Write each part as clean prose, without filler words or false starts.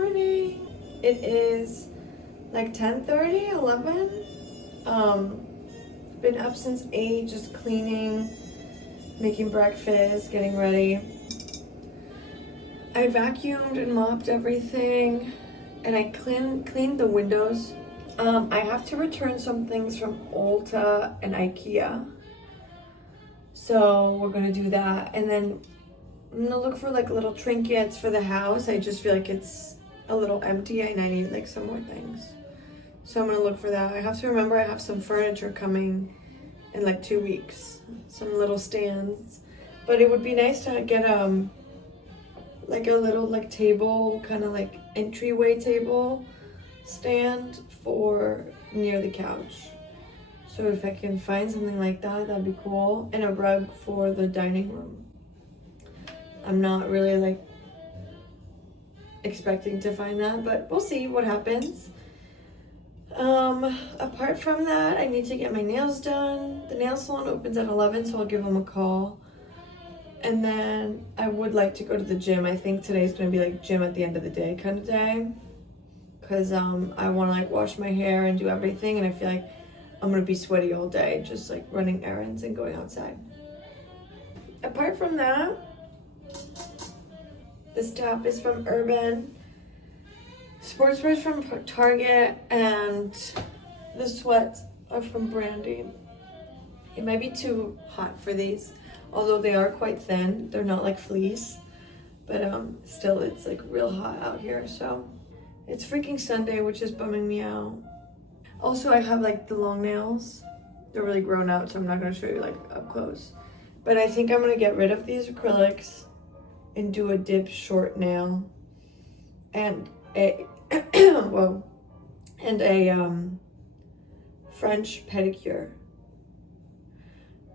morning. It is like 10:30, 11. Been up since 8, just cleaning, making breakfast, getting ready. I vacuumed and mopped everything, and I cleaned the windows. I have to return some things from Ulta and IKEA. So we're gonna do that, and then I'm gonna look for like little trinkets for the house. I just feel like it's a little empty and I need like some more things. So I'm gonna look for that. I have to remember I have some furniture coming in like 2 weeks. Some little stands. But it would be nice to get like a little like table, kind of like entryway table stand for near the couch. So if I can find something like that, that'd be cool. And a rug for the dining room. I'm not really like expecting to find that, but we'll see what happens. Apart from that, I need to get my nails done. The nail salon opens at 11, so I'll give them a call. And then I would like to go to the gym. I think today's gonna be like gym at the end of the day kind of day, because I want to like wash my hair and do everything, and I feel like I'm gonna be sweaty all day just like running errands and going outside. Apart from that, this top is from Urban, sportswear is from Target, and the sweats are from Brandy. It might be too hot for these, although they are quite thin. They're not like fleece, but still it's like real hot out here. So it's freaking Sunday, which is bumming me out. Also, I have like the long nails. They're really grown out, so I'm not gonna show you like up close. But I think I'm gonna get rid of these acrylics and do a dip short nail and a well, and a French pedicure.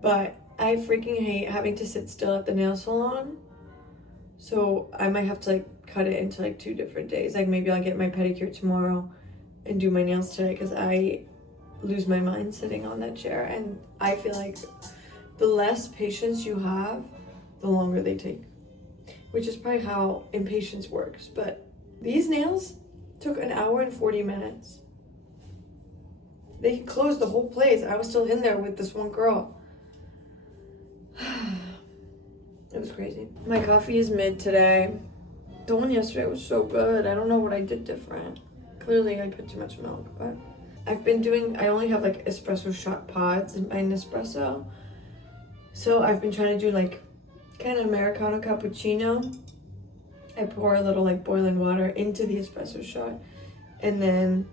But I freaking hate having to sit still at the nail salon, so I might have to like cut it into like 2 different days. Like maybe I'll get my pedicure tomorrow and do my nails today, because I lose my mind sitting on that chair, and I feel like the less patience you have, the longer they take, which is probably how impatience works. But these nails took 1 hour and 40 minutes. They closed the whole place. I was still in there with this one girl. It was crazy. My coffee is mid today. The one yesterday was so good. I don't know what I did different. Clearly I put too much milk, but I only have like espresso shot pods in my Nespresso. So I've been trying to do like kind of Americano cappuccino. I pour a little like boiling water into the espresso shot, and then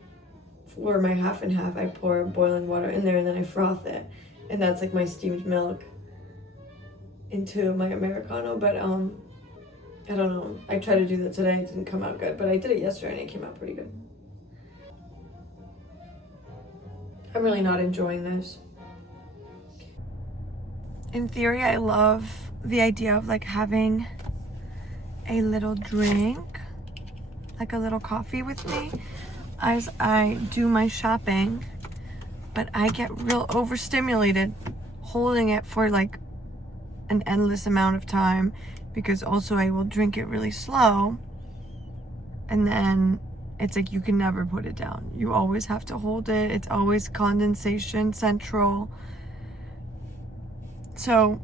for my half and half, I pour boiling water in there, and then I froth it, and that's like my steamed milk into my Americano. But I don't know. I tried to do that today. It didn't come out good, but I did it yesterday and it came out pretty good. I'm really not enjoying this. In theory, I love the idea of like having a little drink, like a little coffee with me as I do my shopping, but I get real overstimulated holding it for like an endless amount of time, because also I will drink it really slow, and then it's like you can never put it down. You always have to hold it. It's always condensation central. So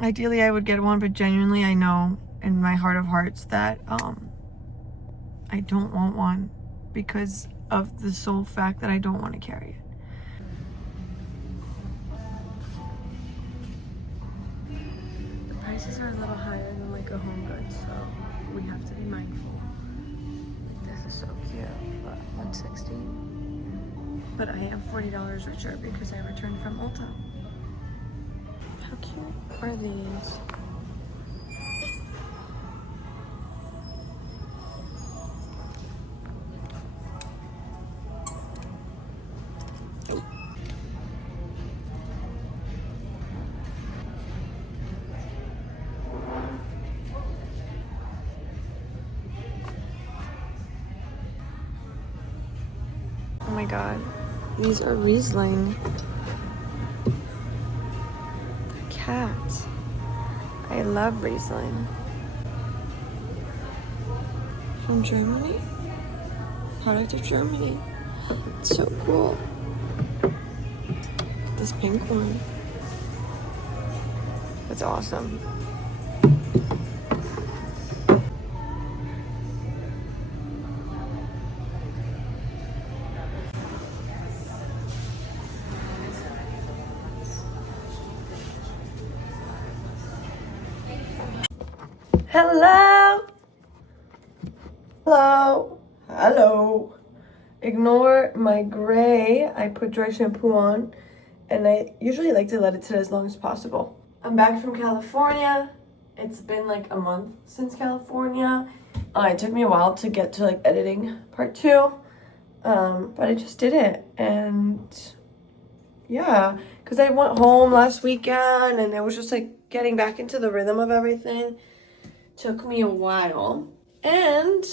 ideally I would get one, but genuinely I know in my heart of hearts that I don't want one, because of the sole fact that I don't want to carry it. The prices are a little higher than like a home goods, so we have to be mindful. This is so cute, but $160. But I am $40 richer because I returned from Ulta. How cute are these? Oh my god, these are Riesling. Cat. I love Riesling. from Germany. Product of Germany. It's so cool. This pink one. It's awesome. Hello. Hello. Hello. Ignore my gray. I put dry shampoo on, and I usually like to let it sit as long as possible. I'm back from California. It's been like a month since California. It took me a while to get to like editing part 2, but I just did it. And yeah, because I went home last weekend and I was just like getting back into the rhythm of everything. Took me a while, and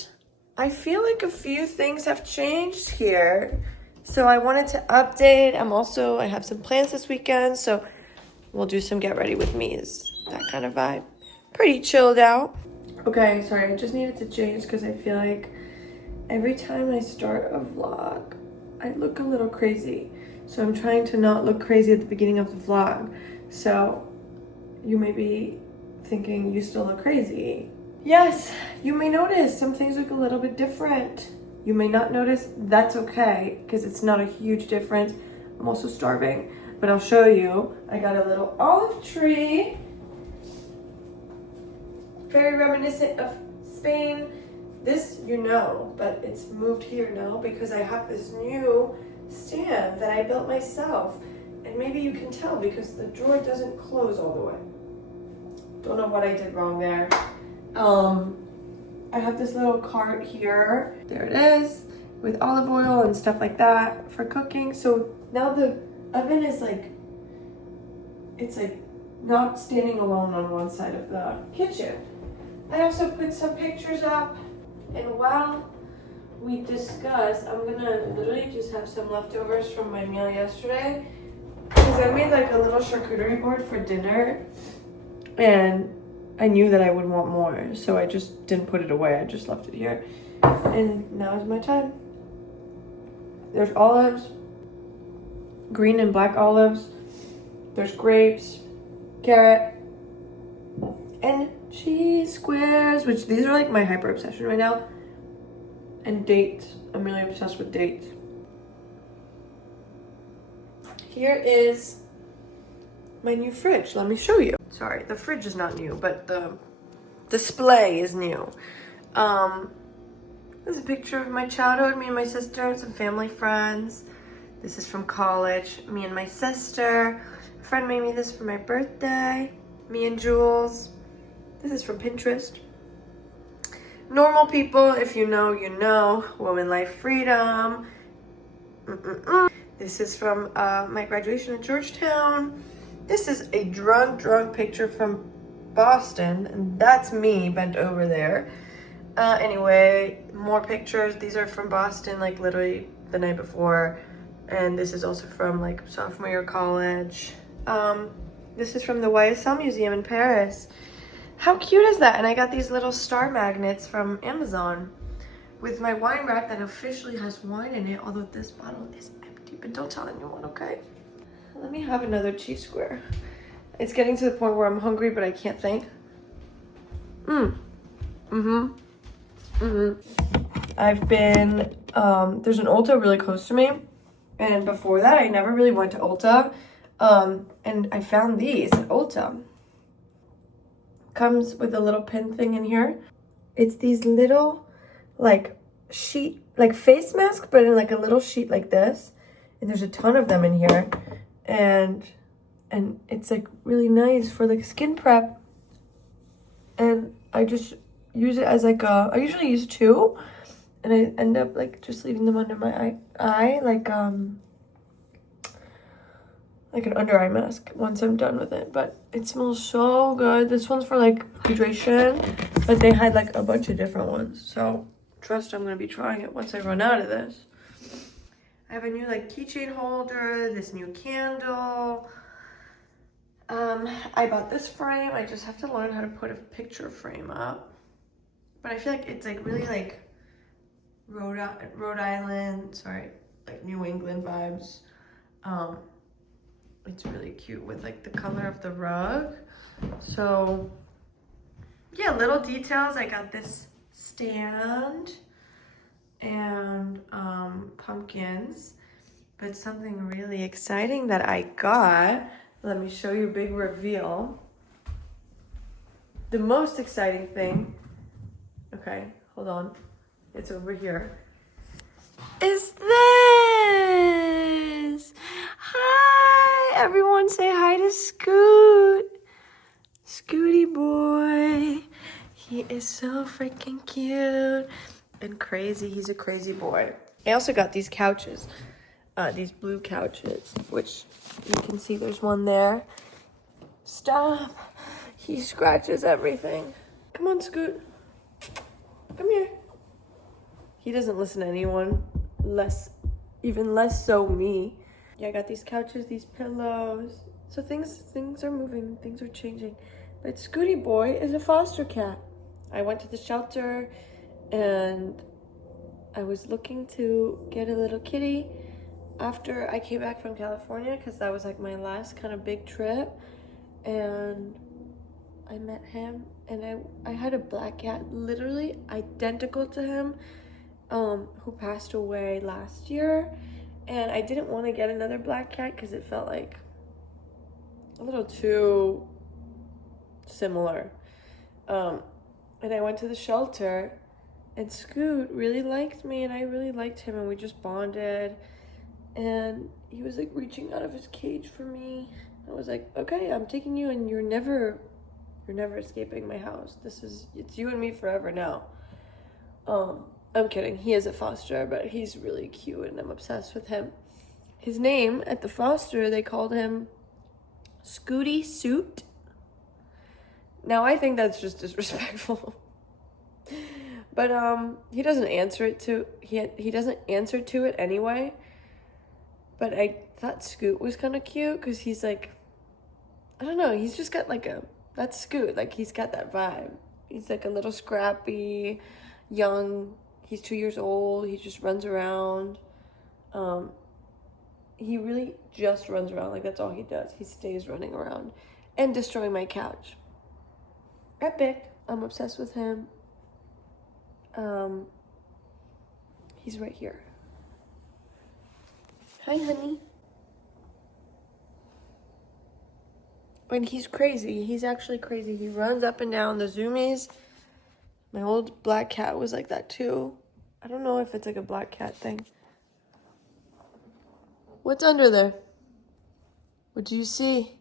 I feel like a few things have changed here, so I wanted to update. I have some plans this weekend, so we'll do some get ready with me's, that kind of vibe. Pretty chilled out. Okay, sorry, I just needed to change because I feel like every time I start a vlog, I look a little crazy, so I'm trying to not look crazy at the beginning of the vlog. So you may be thinking you still look crazy. Yes, you may notice some things look a little bit different. You may not notice, that's okay, because it's not a huge difference. I'm also starving, but I'll show you. I got a little olive tree. Very reminiscent of Spain. This you know, but it's moved here now because I have this new stand that I built myself. And maybe you can tell because the drawer doesn't close all the way. Don't know what I did wrong there. I have this little cart here. There it is, with olive oil and stuff like that for cooking. So now the oven is like, it's like not standing alone on one side of the kitchen. I also put some pictures up, and while we discuss, I'm gonna literally just have some leftovers from my meal yesterday, because I made like a little charcuterie board for dinner, and I knew that I would want more, so I just didn't put it away. I just left it here. And now is my time. There's olives, green and black olives. There's grapes, carrot, and cheese squares, which these are like my hyper obsession right now. And dates. I'm really obsessed with dates. Here is my new fridge. Let me show you. Sorry, the fridge is not new, but the display is new. This is a picture of my childhood, me and my sister and some family friends. This is from college, me and my sister. A friend made me this for my birthday, me and Jules. This is from Pinterest. Normal people, if you know, you know. Woman, life, freedom. This is from my graduation at Georgetown. This is a drunk picture from Boston, and that's me bent over there. Anyway, more pictures. These are from Boston, like literally the night before. And this is also from like sophomore year of college. This is from the YSL Museum in Paris. How cute is that? And I got these little star magnets from Amazon with my wine rack that officially has wine in it, although this bottle is empty, but don't tell anyone, okay? Let me have another cheese square. It's getting to the point where I'm hungry, but I can't think. I've been, there's an Ulta really close to me. And before that, I never really went to Ulta. And I found these at Ulta. Comes with a little pin thing in here. It's these little, like, sheet, like face mask, but in like a little sheet like this. And there's a ton of them in here. And it's like really nice for like skin prep, and I just use it as like I usually use 2, and I end up like just leaving them under my eye like an under eye mask once I'm done with it. But it smells so good. This one's for like hydration, but they had like a bunch of different ones, so trust I'm gonna be trying it once I run out of this. I have a new like keychain holder, this new candle. I bought this frame. I just have to learn how to put a picture frame up. But I feel like it's like really like Rhode Island, sorry, like New England vibes. It's really cute with like the color of the rug. So yeah, little details. I got this stand and pumpkins, but something really exciting that I got. Let me show you a big reveal. The most exciting thing, okay, hold on, it's over here, is this. Hi, everyone say hi to Scoot. Scooty boy. He is so freaking cute and crazy. He's a crazy boy. I also got these couches, these blue couches, which you can see there's one there. Stop. He scratches everything. Come on, Scoot. Come here. He doesn't listen to anyone, even less so me. Yeah, I got these couches, these pillows. So things are moving, things are changing. But Scooty Boy is a foster cat. I went to the shelter and I was looking to get a little kitty after I came back from California, because that was like my last kind of big trip. And I met him, and I had a black cat literally identical to him, who passed away last year. And I didn't want to get another black cat because it felt like a little too similar. And I went to the shelter, and Scoot really liked me, and I really liked him, and we just bonded. And he was like reaching out of his cage for me. I was like, okay, I'm taking you, and you're never escaping my house. It's you and me forever now. I'm kidding. He is a foster, but he's really cute, and I'm obsessed with him. His name at the foster, they called him Scooty Suit. Now I think that's just disrespectful. But he doesn't answer to it anyway. But I thought Scoot was kind of cute because he's like, I don't know, he's just got like that's Scoot, like he's got that vibe. He's like a little scrappy, young, he's 2 years old, he just runs around. He really just runs around, like that's all he does. He stays running around and destroying my couch. Epic. I'm obsessed with him. He's right here. Hi, honey. And he's crazy. He's actually crazy. He runs up and down the zoomies. My old black cat was like that too. I don't know if it's like a black cat thing. What's under there? What do you see?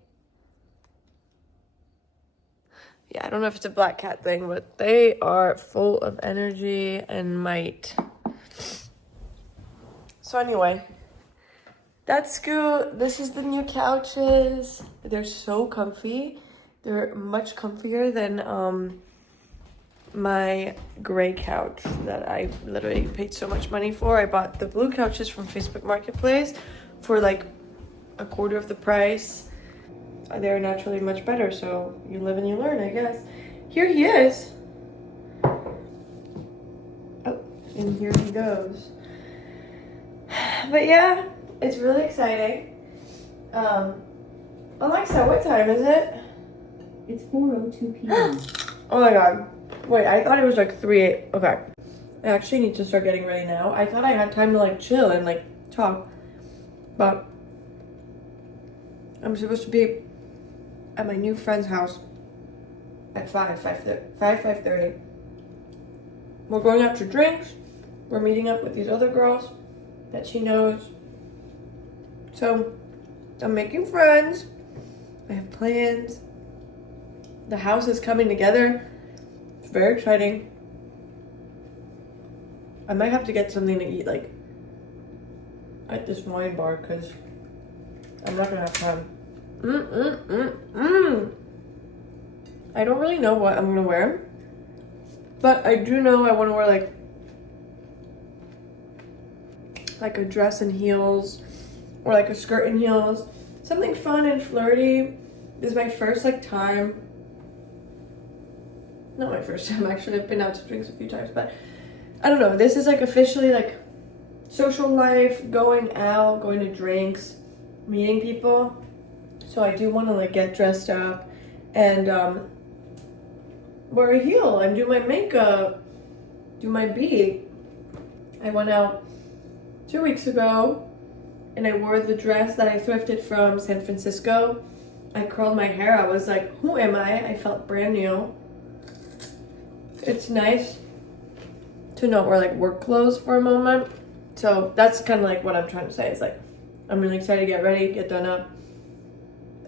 Yeah, I don't know if it's a black cat thing, but they are full of energy and might. So anyway, that's Scoot. This is the new couches. They're so comfy. They're much comfier than my gray couch that I literally paid so much money for. I bought the blue couches from Facebook Marketplace for like a quarter of the price. They're naturally much better, so you live and you learn, I guess. Here he is. Oh, and here he goes. But yeah, it's really exciting. Alexa, what time is it? It's 4:02 p.m. Oh my god. Wait, I thought it was like 3. Okay. I actually need to start getting ready now. I thought I had time to like chill and like talk. But I'm supposed to be at my new friend's house at 5:30. We're going out to drinks. We're meeting up with these other girls that she knows. So I'm making friends. I have plans. The house is coming together. It's very exciting. I might have to get something to eat like at this wine bar because I'm not gonna have time. I don't really know what I'm gonna wear, but I do know I want to wear like a dress and heels, or like a skirt and heels, something fun and flirty. This is my first time. Not my first time actually. I've been out to drinks a few times, but I don't know, this is like officially like social life, going out, going to drinks, meeting people. So I do want to like get dressed up and wear a heel and do my makeup, do my beat. I went out 2 weeks ago and I wore the dress that I thrifted from San Francisco. I curled my hair. I was like, who am I? I felt brand new. It's nice to not wear like work clothes for a moment. So that's kind of like what I'm trying to say. It's like, I'm really excited to get ready, get done up.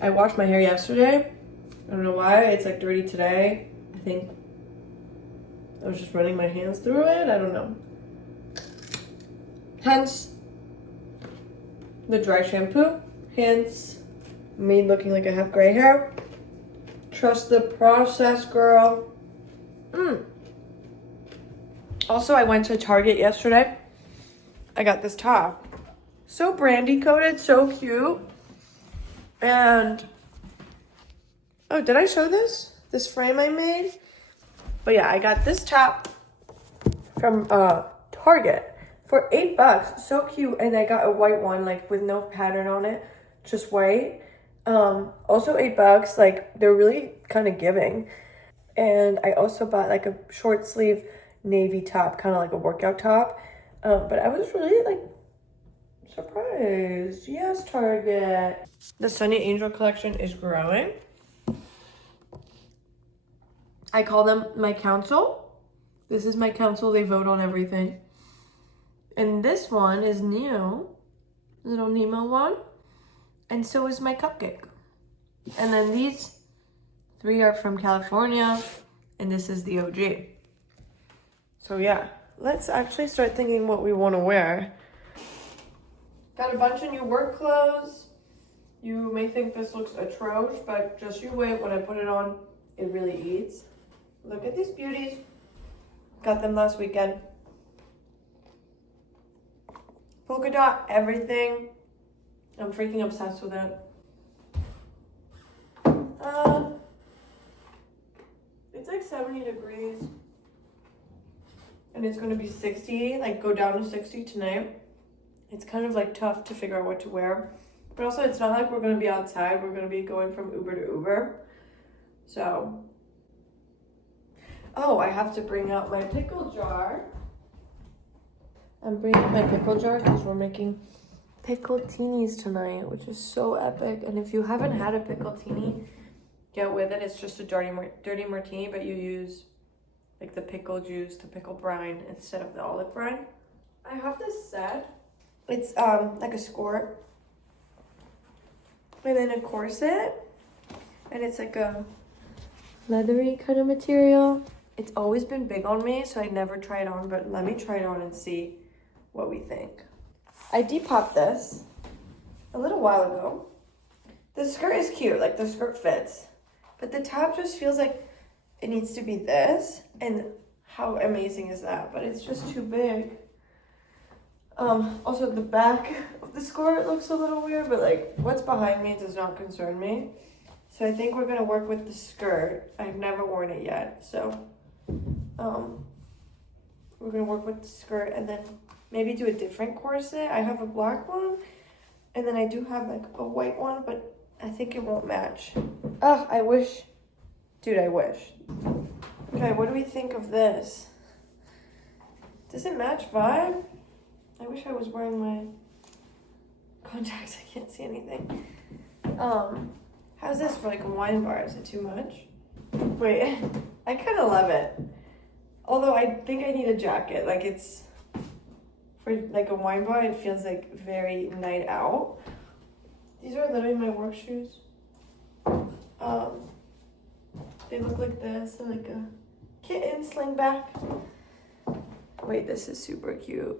I washed my hair yesterday. I don't know why. It's like dirty today. I think I was just running my hands through it. I don't know. Hence the dry shampoo. Hence me looking like I have gray hair. Trust the process, girl. Also, I went to Target yesterday. I got this top. So brandy coated, so cute. And, oh, did I show this? This frame I made? But yeah, I got this top from Target for $8. So cute. And I got a white one, like with no pattern on it, just white. Also $8. Like, they're really kind of giving. And I also bought like a short sleeve navy top, kind of like a workout top. But I was really like surprised. Yes, Target. The Sunny Angel collection is growing. I call them my council. This is my council. They vote on everything. And this one is new. Little Nemo one. And so is my cupcake. And then these 3 are from California. And this is the OG. So yeah, let's actually start thinking what we want to wear. Got a bunch of new work clothes. You may think this looks atrocious, but just you wait. When I put it on, it really eats. Look at these beauties. Got them last weekend. Polka dot everything. I'm freaking obsessed with it. It's like 70 degrees. And it's going to be 60, like go down to 60 tonight. It's kind of like tough to figure out what to wear. But also it's not like we're going to be outside. We're going to be going from Uber to Uber. So, oh, I have to bring out my pickle jar. I'm bringing out my pickle jar because we're making pickletinis tonight, which is so epic. And if you haven't had a pickletini, get with it. It's just a dirty martini, but you use like the pickle juice, the pickle brine instead of the olive brine. I have this set. It's like a skirt and then a corset, and it's like a leathery kind of material. It's always been big on me, so I never try it on, but let me try it on and see what we think. I depopped this a little while ago. The skirt is cute, like the skirt fits, but the top just feels like it needs to be this, and how amazing is that? But it's just too big. Also the back of the skirt looks a little weird, but like what's behind me does not concern me. So I think we're gonna work with the skirt. I've never worn it yet, so we're gonna work with the skirt and then maybe do a different corset. I have a black one, and then I do have like a white one, but I think it won't match. Ugh, I wish. Dude, I wish. Okay, what do we think of this? Does it match vibe? I wish I was wearing my contacts. I can't see anything. How's this for like a wine bar? Is it too much? Wait, I kind of love it. Although I think I need a jacket. Like it's, for like a wine bar, it feels like very night out. These are literally my work shoes. They look like this, they're like a kitten sling back. Wait, this is super cute.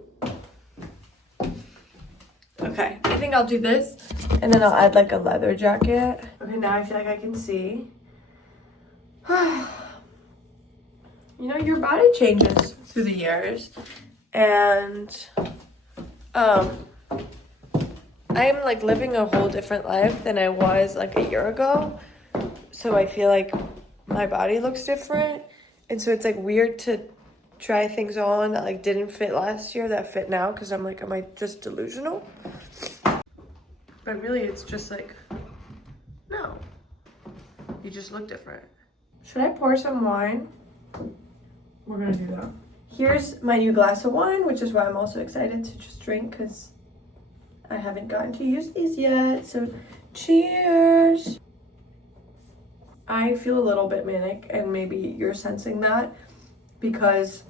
Okay, I think I'll do this, and then I'll add like a leather jacket. Okay, now I feel like I can see. You know, your body changes through the years, and I'm like living a whole different life than I was like a year ago. So I feel like my body looks different, and so it's like weird to try things on that like didn't fit last year that fit now, because I'm like, am I just delusional? But really it's just like, no, you just look different. Should I pour some wine? We're gonna do that. Here's my new glass of wine, which is why I'm also excited to just drink, because I haven't gotten to use these yet. So cheers. I feel a little bit manic, and maybe you're sensing that because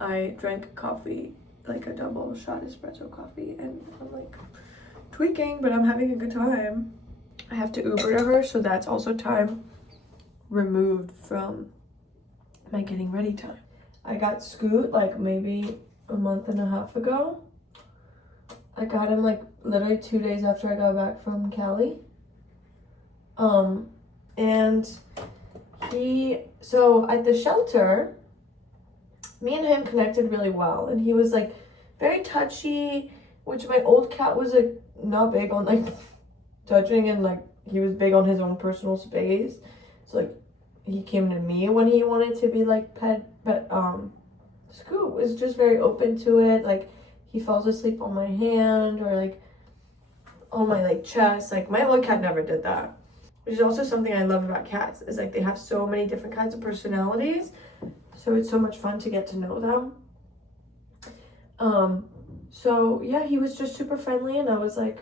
I drank coffee, like a double shot espresso coffee, and I'm like tweaking, but I'm having a good time. I have to Uber to her, so that's also time removed from my getting ready time. I got Scoot like maybe a month and a half ago. I got him like literally 2 days after I got back from Cali. And so at the shelter, me and him connected really well, and he was like very touchy, which my old cat was like not big on like touching, and like he was big on his own personal space. So like he came to me when he wanted to be like pet, but Scoot was just very open to it. Like he falls asleep on my hand or like on my like chest. Like my old cat never did that, which is also something I love about cats, is like they have so many different kinds of personalities, so it's so much fun to get to know them. So yeah, he was just super friendly, and I was like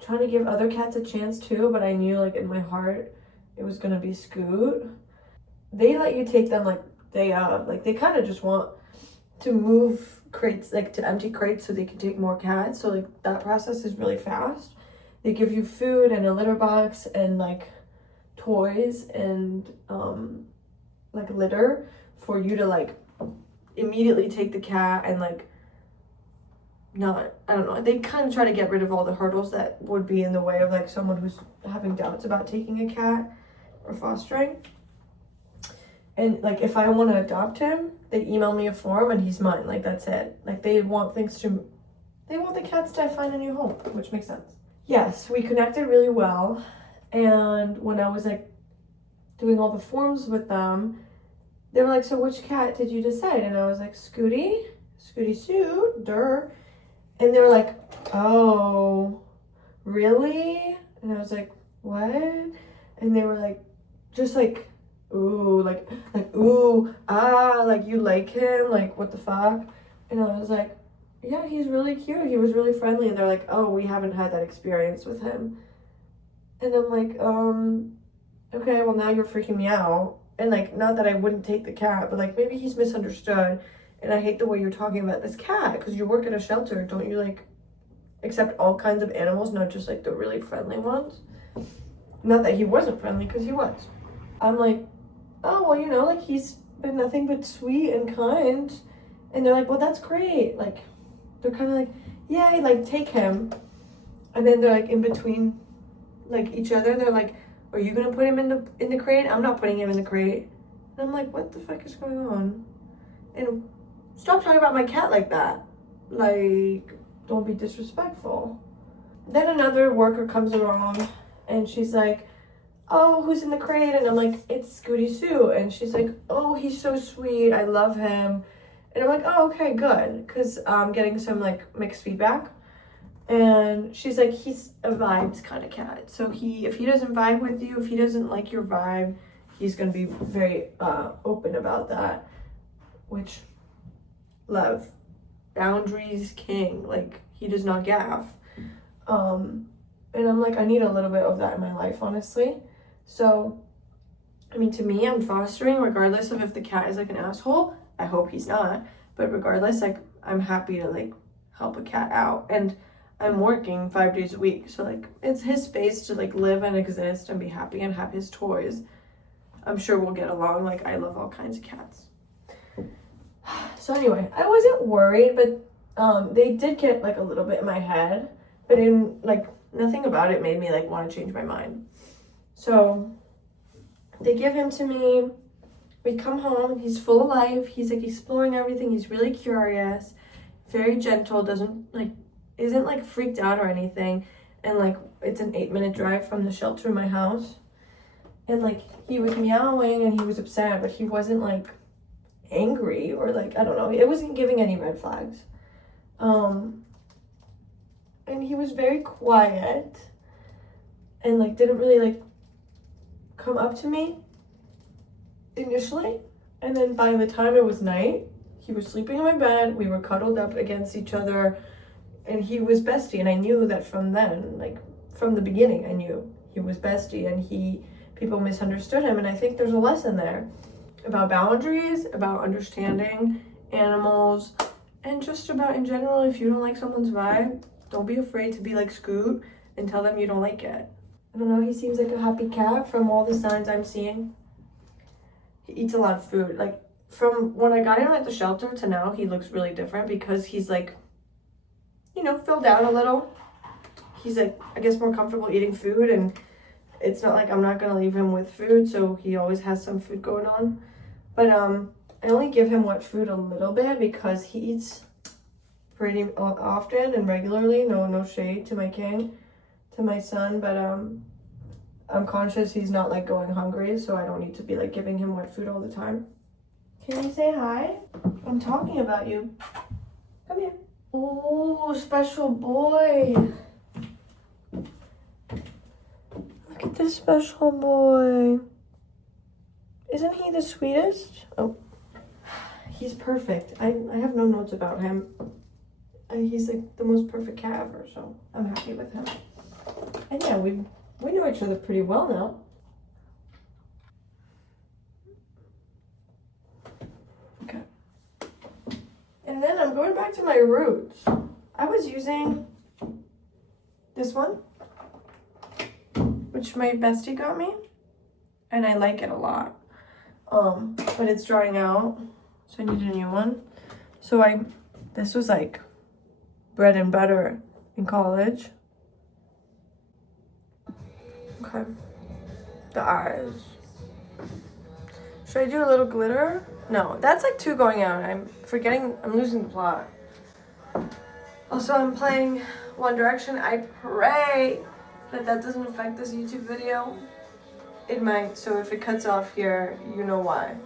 trying to give other cats a chance too, but I knew like in my heart it was gonna be Scoot. They let you take them like they kind of just want to move crates, like to empty crates so they can take more cats. So like that process is really fast. They give you food and a litter box and like toys and like litter for you to like immediately take the cat and like not, I don't know, they kind of try to get rid of all the hurdles that would be in the way of like someone who's having doubts about taking a cat or fostering. And like if I want to adopt him, they email me a form and he's mine. Like that's it. Like they want the cats to find a new home, which makes sense. Yes, we connected really well. And when I was like doing all the forms with them, they were like, so which cat did you decide? And I was like, Scooty Sue, durr. And they were like, oh, really? And I was like, what? And they were like, just like, ooh, like, ooh, ah, like, you like him? Like, what the fuck? And I was like, yeah, he's really cute. He was really friendly. And they're like, oh, we haven't had that experience with him. And I'm like, okay, well, now you're freaking me out. And, like, not that I wouldn't take the cat, but, like, maybe he's misunderstood. And I hate the way you're talking about this cat, because you work at a shelter. Don't you, like, accept all kinds of animals, not just, like, the really friendly ones? Not that he wasn't friendly, because he was. I'm like, oh, well, you know, like, he's been nothing but sweet and kind. And they're like, well, that's great. Like, they're kind of like, yay, like, take him. And then they're, like, in between, like, each other. They're like, are you going to put him in the crate? I'm not putting him in the crate. And I'm like, what the fuck is going on? And stop talking about my cat like that. Like, don't be disrespectful. Then another worker comes along and she's like, oh, who's in the crate? And I'm like, it's Scooty Sue. And she's like, oh, he's so sweet. I love him. And I'm like, oh, okay, good. Because I'm getting some like mixed feedback. And she's like, he's a vibes kind of cat. So if he doesn't vibe with you, if he doesn't like your vibe, he's going to be very open about that. Which, love. Boundaries king. Like, he does not gaff. And I'm like, I need a little bit of that in my life, honestly. So, I mean, to me, I'm fostering, regardless of if the cat is like an asshole. I hope he's not. But regardless, like, I'm happy to like help a cat out. And I'm working 5 days a week. So like, it's his space to like live and exist and be happy and have his toys. I'm sure we'll get along. Like, I love all kinds of cats. So anyway, I wasn't worried, but they did get like a little bit in my head. But in like, nothing about it made me like want to change my mind. So they give him to me. We come home, he's full of life. He's like exploring everything. He's really curious, very gentle, isn't like freaked out or anything. And like, it's an 8-minute drive from the shelter to my house. And like, he was meowing and he was upset, but he wasn't like angry or like, I don't know. It wasn't giving any red flags. And he was very quiet and like didn't really like come up to me initially. And then by the time it was night, he was sleeping in my bed. We were cuddled up against each other and he was bestie. And I knew that from then, like from the beginning, I knew he was bestie, and people misunderstood him. And I think there's a lesson there about boundaries, about understanding animals, and just about in general, if you don't like someone's vibe, don't be afraid to be like Scoot and tell them you don't like it. I don't know, he seems like a happy cat from all the signs I'm seeing. He eats a lot of food. Like from when I got him at the shelter to now, he looks really different because he's like, you know, filled out a little. He's like, I guess, more comfortable eating food, and it's not like I'm not gonna leave him with food, so he always has some food going on. But I only give him wet food a little bit because he eats pretty often and regularly. No shade to my king, to my son, but I'm conscious he's not like going hungry, so I don't need to be like giving him wet food all the time. Can you say hi? I'm talking about you. Come here. Oh, special boy. Look at this special boy. Isn't he the sweetest? Oh, he's perfect. I have no notes about him. He's like the most perfect cat ever, so I'm happy with him. And yeah, we know each other pretty well now. Okay. And then I'm going back to my roots. I was using this one, which my bestie got me, and I like it a lot. But it's drying out, so I need a new one. So this was like bread and butter in college. Okay, the eyes. Should I do a little glitter? No, that's like two going out. I'm losing the plot. Also, I'm playing One Direction. I pray that doesn't affect this YouTube video. It might, so if it cuts off here, you know why.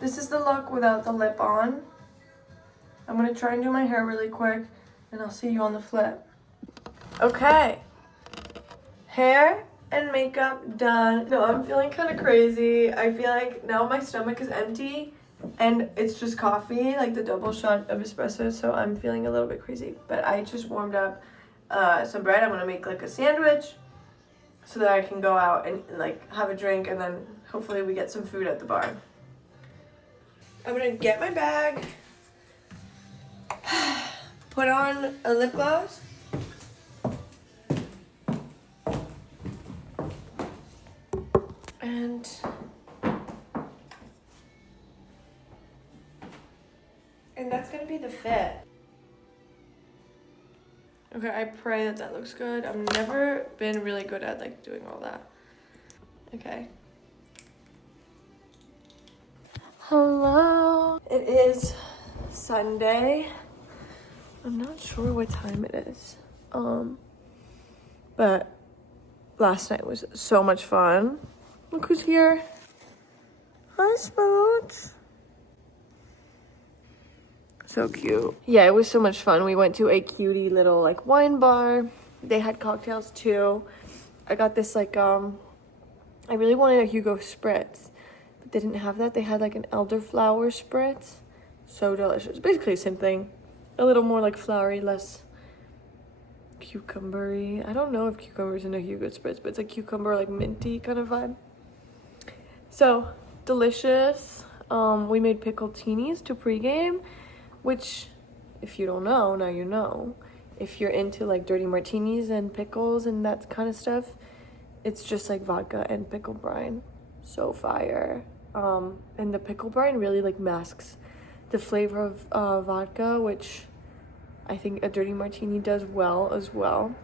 This is the look without the lip on. I'm gonna try and do my hair really quick, and I'll see you on the flip. Okay. Hair and makeup done. No, I'm feeling kind of crazy. I feel like now my stomach is empty, and it's just coffee, like the double shot of espresso, so I'm feeling a little bit crazy. But I just warmed up some bread. I'm gonna make like a sandwich so that I can go out and like have a drink, and then hopefully we get some food at the bar. I'm gonna get my bag, put on a lip gloss, and that's gonna be the fit. Okay, I pray that looks good. I've never been really good at like doing all that. Okay. Hello. It is Sunday. I'm not sure what time it is. But last night was so much fun. Look who's here. Hi, Smooch. So cute. Yeah, it was so much fun. We went to a cutie little like wine bar. They had cocktails too. I got this like I really wanted a Hugo Spritz, but they didn't have that. They had like an elderflower spritz. So delicious. Basically the same thing. A little more like flowery, less cucumbery. I don't know if cucumber's in a Hugo Spritz, but it's like cucumber, like minty kind of vibe. So delicious. We made pickletinis to pregame, which, if you don't know, now you know. If you're into like dirty martinis and pickles and that kind of stuff, it's just like vodka and pickle brine. So fire. And the pickle brine really like masks the flavor of vodka, which I think a dirty martini does well as well.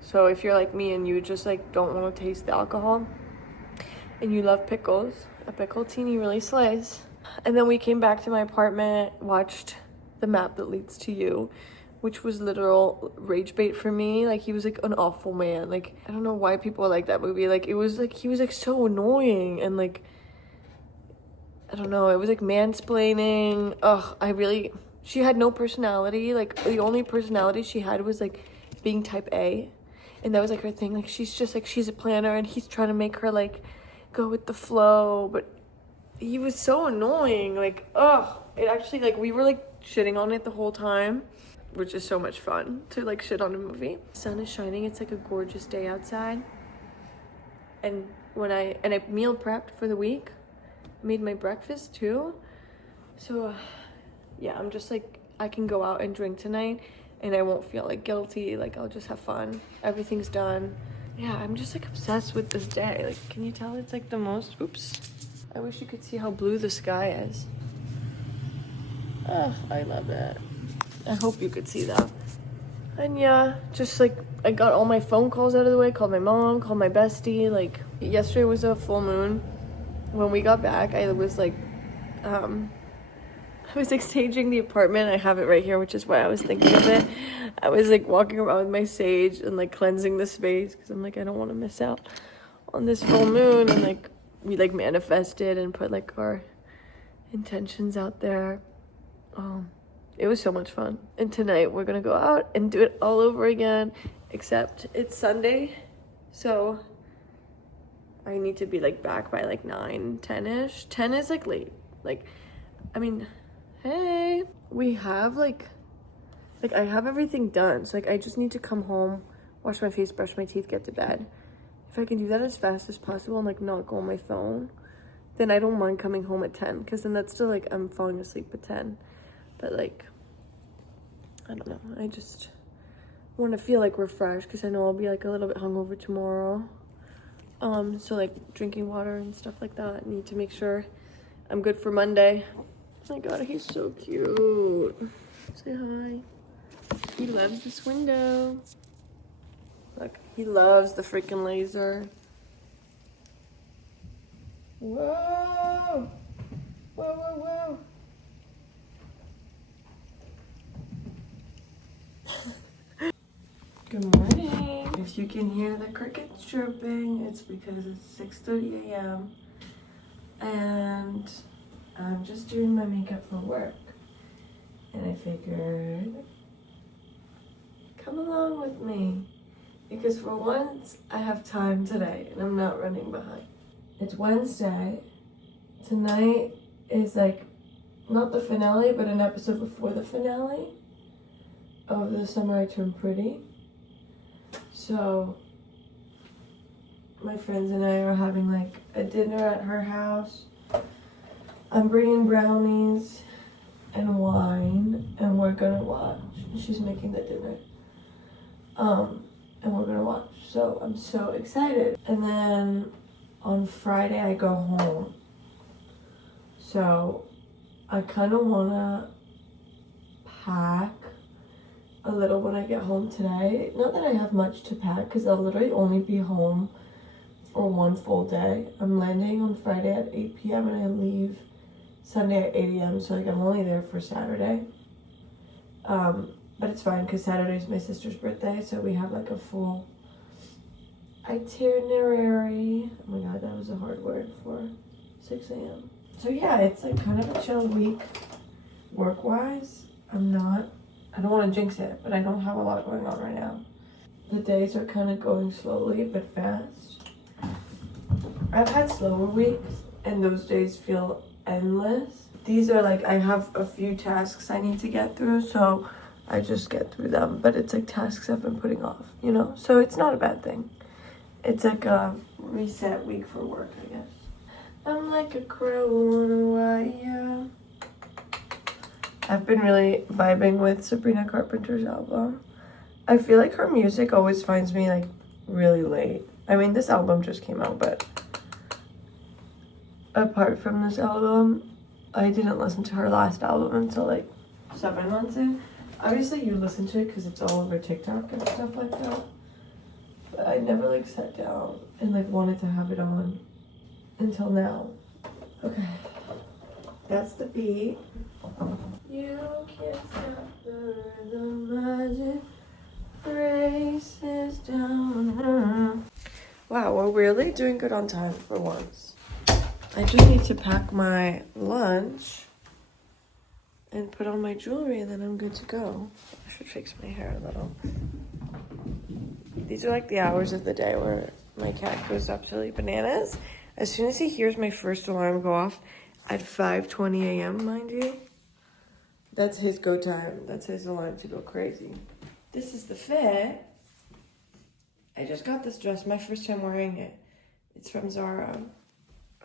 So if you're like me and you just like don't want to taste the alcohol and you love pickles, a picklетini really slays. And then we came back to my apartment, watched The Map That Leads to You, which was literal rage bait for me. Like, he was like an awful man. Like, I don't know why people like that movie. Like, it was like he was like so annoying, and like I don't know, it was like mansplaining. Ugh, she had no personality. Like the only personality she had was like being type A. And that was like her thing. Like she's just like, she's a planner and he's trying to make her like go with the flow. But he was so annoying. Like, ugh, it actually, like, we were like shitting on it the whole time, which is so much fun to like shit on a movie. The sun is shining. It's like a gorgeous day outside. And I meal prepped for the week, made my breakfast too. So yeah, I'm just like, I can go out and drink tonight and I won't feel like guilty. Like I'll just have fun. Everything's done. Yeah, I'm just like obsessed with this day. Like, can you tell it's like the most, oops. I wish you could see how blue the sky is. Oh, I love it. I hope you could see that. And yeah, just like, I got all my phone calls out of the way, called my mom, called my bestie. Like, yesterday was a full moon. When we got back, I was like staging the apartment. I have it right here, which is why I was thinking of it. I was like walking around with my sage and like cleansing the space because I'm like, I don't want to miss out on this full moon. And like, we like manifested and put like our intentions out there. It was so much fun. And tonight we're gonna go out and do it all over again, except it's Sunday, so I need to be like back by like 9, 10-ish. 10 is like late. Like, I mean, hey, we have like I have everything done. So like I just need to come home, wash my face, brush my teeth, get to bed. If I can do that as fast as possible and like not go on my phone, then I don't mind coming home at 10, because then that's still like I'm falling asleep at 10. But like, I don't know, I just want to feel like refreshed because I know I'll be like a little bit hungover tomorrow. So like drinking water and stuff like that. I need to make sure I'm good for Monday. Oh my god, he's so cute. Say hi. He loves this window. Look, he loves the freaking laser. Whoa! Whoa, whoa, whoa. Good morning. If you can hear the crickets chirping, it's because it's 6:30 a.m. and I'm just doing my makeup for work. And I figured, come along with me. Because for once, I have time today and I'm not running behind. It's Wednesday. Tonight is like, not the finale, but an episode before the finale of The Summer I Turned Pretty. So my friends and I are having like a dinner at her house. I'm bringing brownies and wine and we're gonna watch. She's making the dinner. And we're gonna watch. So I'm so excited. And then on Friday I go home. So I kind of wanna pack a little when I get home today. Not that I have much to pack because I'll literally only be home for one full day. I'm landing on Friday at 8 p.m. and I leave Sunday at 8 a.m. So like I'm only there for Saturday. But it's fine because Saturday's my sister's birthday, so we have like a full itinerary. Oh my god, that was a hard word for 6 a.m. So yeah, it's like kind of a chill week work-wise. I don't want to jinx it, but I don't have a lot going on right now. The days are kind of going slowly but fast. I've had slower weeks and those days feel endless. These are like, I have a few tasks I need to get through, so I just get through them. But it's like tasks I've been putting off, you know? So it's not a bad thing. It's like a reset week for work, I guess. I'm like a crow on a wire. I've been really vibing with Sabrina Carpenter's album. I feel like her music always finds me like really late. I mean, this album just came out, but apart from this album, I didn't listen to her last album until like 7 months in. Obviously you listen to it because it's all over TikTok and stuff like that. But I never like sat down and like wanted to have it on until now. Okay, that's the beat. You can't stop the magic races down. Wow, we're really doing good on time for once. I just need to pack my lunch and put on my jewelry, and then I'm good to go. I should fix my hair a little. These are like the hours of the day where my cat goes absolutely bananas. As soon as he hears my first alarm go off at 5:20 a.m., mind you, that's his go time. That's his alarm to go crazy. This is the fit. I just got this dress, my first time wearing it. It's from Zara.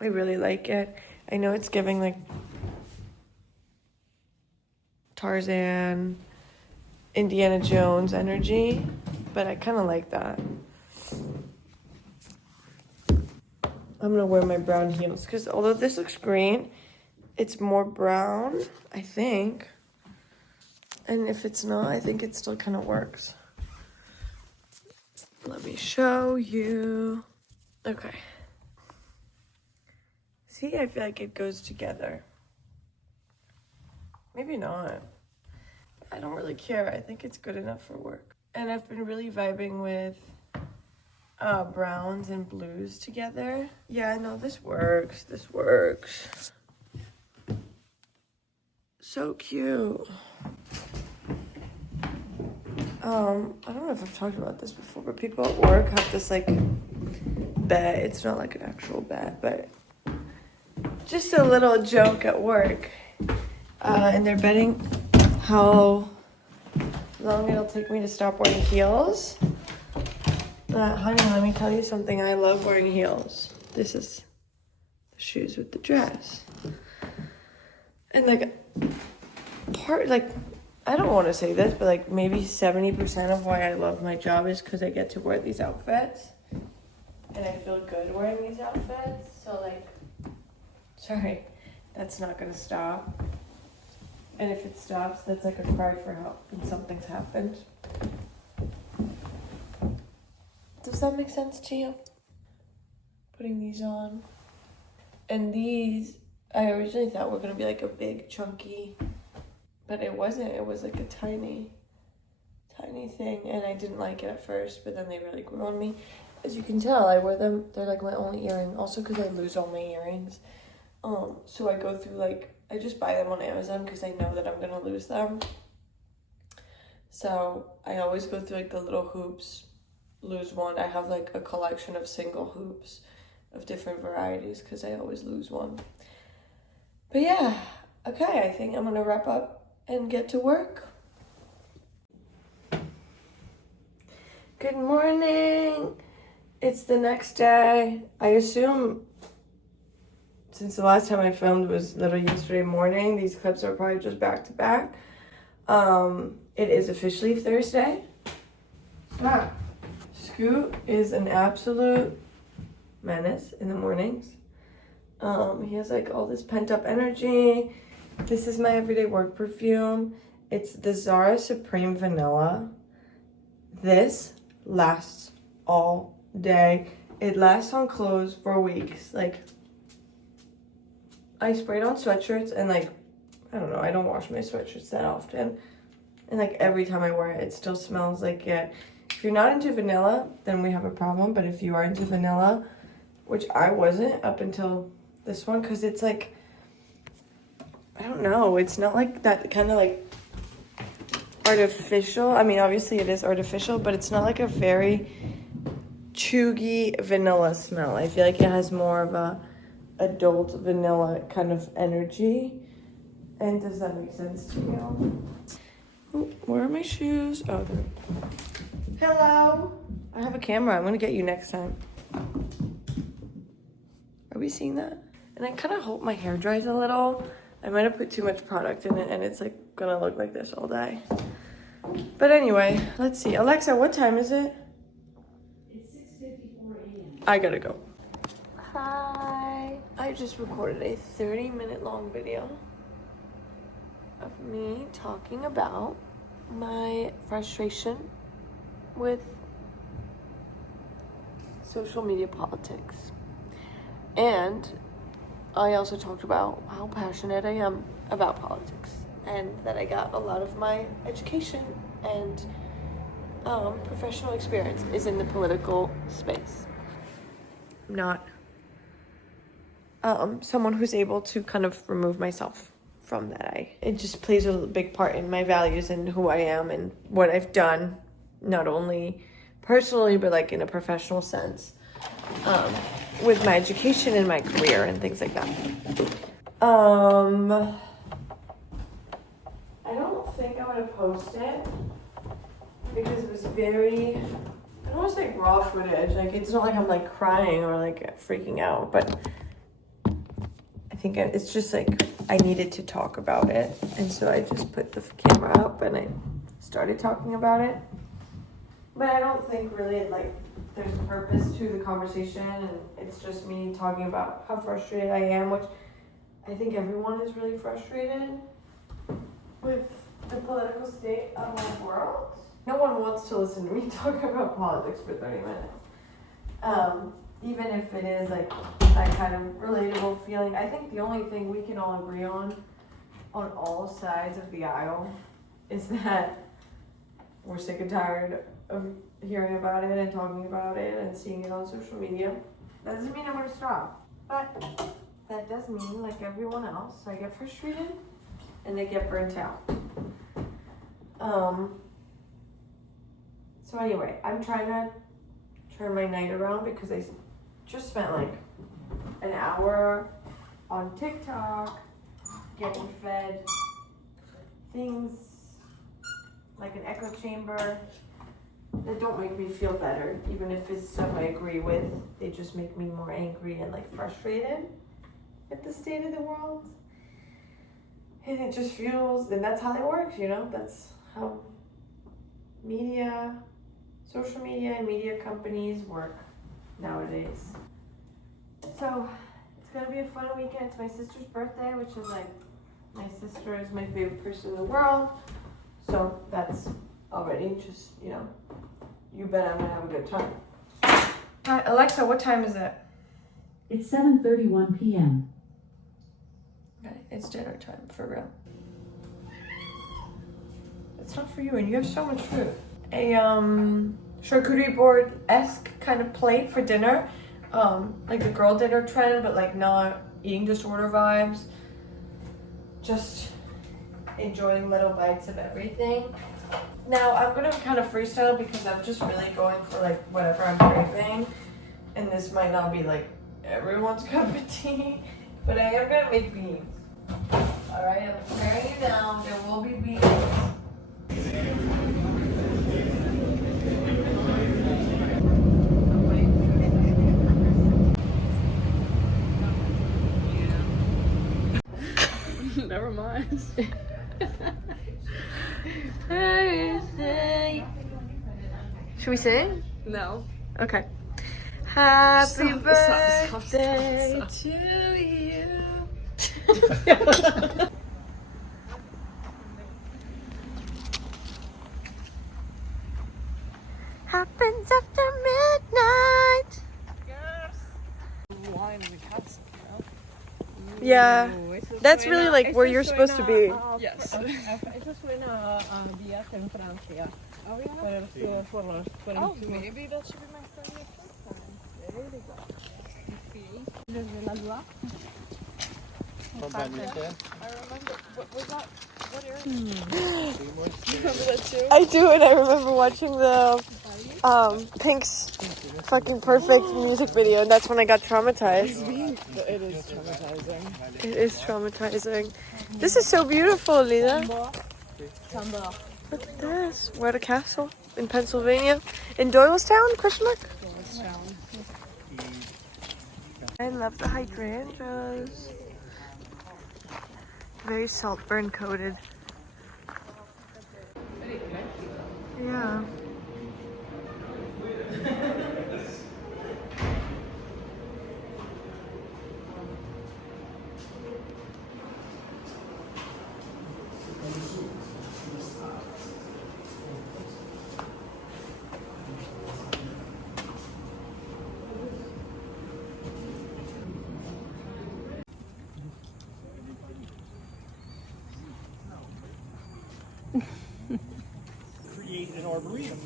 I really like it. I know it's giving like Tarzan, Indiana Jones energy, but I kind of like that. I'm gonna wear my brown heels because although this looks green, it's more brown, I think. And if it's not, I think it still kind of works. Let me show you. Okay. See, I feel like it goes together. Maybe not. I don't really care. I think it's good enough for work. And I've been really vibing with browns and blues together. Yeah, no, this works. This works. So cute. I don't know if I've talked about this before, but people at work have this like bet. It's not like an actual bet, but just a little joke at work. And they're betting how long it'll take me to stop wearing heels. Honey, let me tell you something. I love wearing heels. This is the shoes with the dress. And like I don't want to say this, but like maybe 70% of why I love my job is because I get to wear these outfits. And I feel good wearing these outfits. So like, sorry, that's not going to stop. And if it stops, that's like a cry for help and something's happened. Does that make sense to you? Putting these on. And these, I originally thought were going to be like a big, chunky, but it wasn't. It was like a tiny thing. And I didn't like it at first, but then they really grew on me. As you can tell, I wear them. They're like my only earring. Also because I lose all my earrings. So I go through like, I just buy them on Amazon because I know that I'm going to lose them. So I always go through like the little hoops, lose one. I have like a collection of single hoops of different varieties because I always lose one. But yeah, okay, I think I'm going to wrap up and get to work. Good morning. It's the next day. I assume since the last time I filmed was literally yesterday morning, these clips are probably just back to back. It is officially Thursday. Stop. Scoot is an absolute menace in the mornings. He has like all this pent up energy. This is my everyday work perfume. It's the Zara Supreme Vanilla. This lasts all day. It lasts on clothes for weeks. Like, I spray it on sweatshirts and like, I don't know, I don't wash my sweatshirts that often. And like every time I wear it, it still smells like it. If you're not into vanilla, then we have a problem. But if you are into vanilla, which I wasn't up until this one, because it's like, I don't know, it's not like that kind of like artificial. I mean, obviously it is artificial, but it's not like a very chuggy vanilla smell. I feel like it has more of a adult vanilla kind of energy. And does that make sense to you? Oh, where are my shoes? Oh, there. Hello. I have a camera. I'm gonna get you next time. Are we seeing that? And I kind of hope my hair dries a little. I might have put too much product in it and it's like gonna look like this all day. But anyway, let's see. Alexa, what time is it? It's 6:54 a.m. I gotta go. Hi. I just recorded a 30-minute long video of me talking about my frustration with social media politics. And I also talked about how passionate I am about politics and that I got a lot of my education and professional experience is in the political space. I'm not someone who's able to kind of remove myself from that. It just plays a big part in my values and who I am and what I've done, not only personally, but like in a professional sense, with my education and my career and things like that. I don't think I'm gonna post it because it was very, I don't want to say raw footage. Like, it's not like I'm like crying or like freaking out, but I think it's just like I needed to talk about it, and so I just put the camera up and I started talking about it. But I don't think really like there's a purpose to the conversation, and it's just me talking about how frustrated I am, which I think everyone is really frustrated with the political state of our world. No one wants to listen to me talk about politics for 30 minutes. Even if it is like that kind of relatable feeling. I think the only thing we can all agree on all sides of the aisle, is that we're sick and tired of hearing about it and talking about it and seeing it on social media. That doesn't mean I'm gonna stop, but that does mean, like everyone else, I get frustrated and I get burnt out. So anyway, I'm trying to turn my night around because I just spent like an hour on TikTok getting fed things like an echo chamber that don't make me feel better, even if it's stuff I agree with. They just make me more angry and like frustrated at the state of the world. And it just feels, and that's how it works, you know? That's how media, social media and media companies work nowadays. So it's gonna be a fun weekend. It's my sister's birthday, which is like, my sister is my favorite person in the world. So that's already just, you know, you bet I'm gonna have a good time. All right, Alexa, what time is it? It's 7:31 p.m. Okay, it's dinner time, for real. It's not for you, and you have so much food. A charcuterie board-esque kind of plate for dinner. Like the girl dinner trend, but like not eating disorder vibes. Just enjoying little bites of everything. Now I'm gonna kind of freestyle because I'm just really going for like whatever I'm craving, and this might not be like everyone's cup of tea, but I am gonna make beans. All right, I'm preparing you now. There will be beans. Never mind. Should we sing? No. Okay. Happy Stop, birthday stop. to you. Happens after midnight. Yeah, that's really like where you're supposed to be. Yes. Eso suena a días en Francia. Oh, yeah. Pero sí, por los Oh, maybe that should be my 30th birthday. There we go. Desde la Loire. I remember. What was that? What area? You remember that too? I do, and I remember watching the Pink's fucking perfect music video, and that's when I got traumatized. It is traumatizing. It is traumatizing. This is so beautiful, Lisa. Tambor. Look at this. We're at a castle in Pennsylvania. In Doylestown? Question mark? I love the hydrangeas. Very saltburn coated. Yeah. Create an arboretum.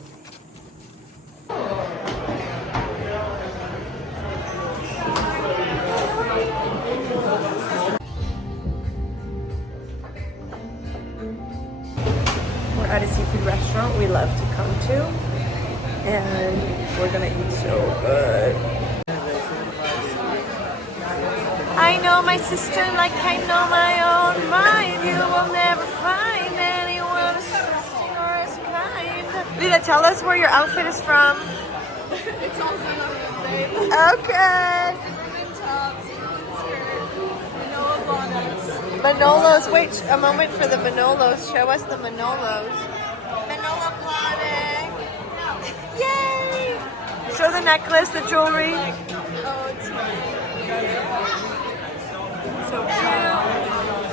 at a seafood restaurant we love to come to. And we're gonna eat so good. I know my sister like I know my own mind. You will never find anyone as trusting or as kind. Lita, tell us where your outfit is from. It's also not babe. Okay. Zimmerman top, Zimmerman skirt, Manolo bonnets. Manolos. Wait, a moment for the Manolos. Show us the Manolos. Manolo bonnet. Yay! Show the necklace, the jewelry. Oh, it's So cute.